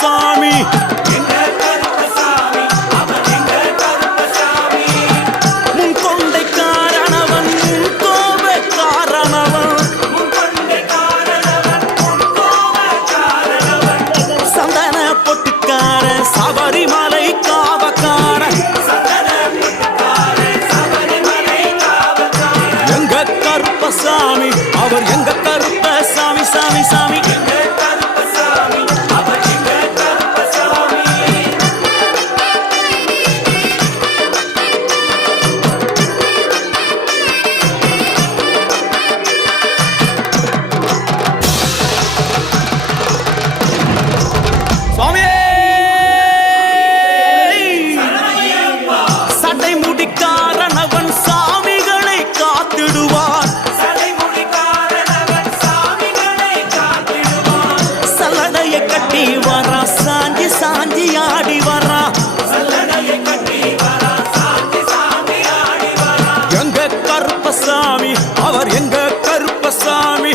கருப்பசாமி. முன்கொண்டை காரணவன் முன்கோப காரணவன் சந்தன பொட்டுக்கார சபரிமலை காவக்கார எங்க கருப்பசாமி அவர் எங்க கருப்பசாமி சாமி சாமி. சடை முடிக்காரனவன் சாமிகளை காத்திடுவான். சல்லடையை கட்டி வரா சாஞ்சி சாஞ்சி ஆடி வரா. எங்க கருப்பசாமி அவர் எங்க கருப்பசாமி.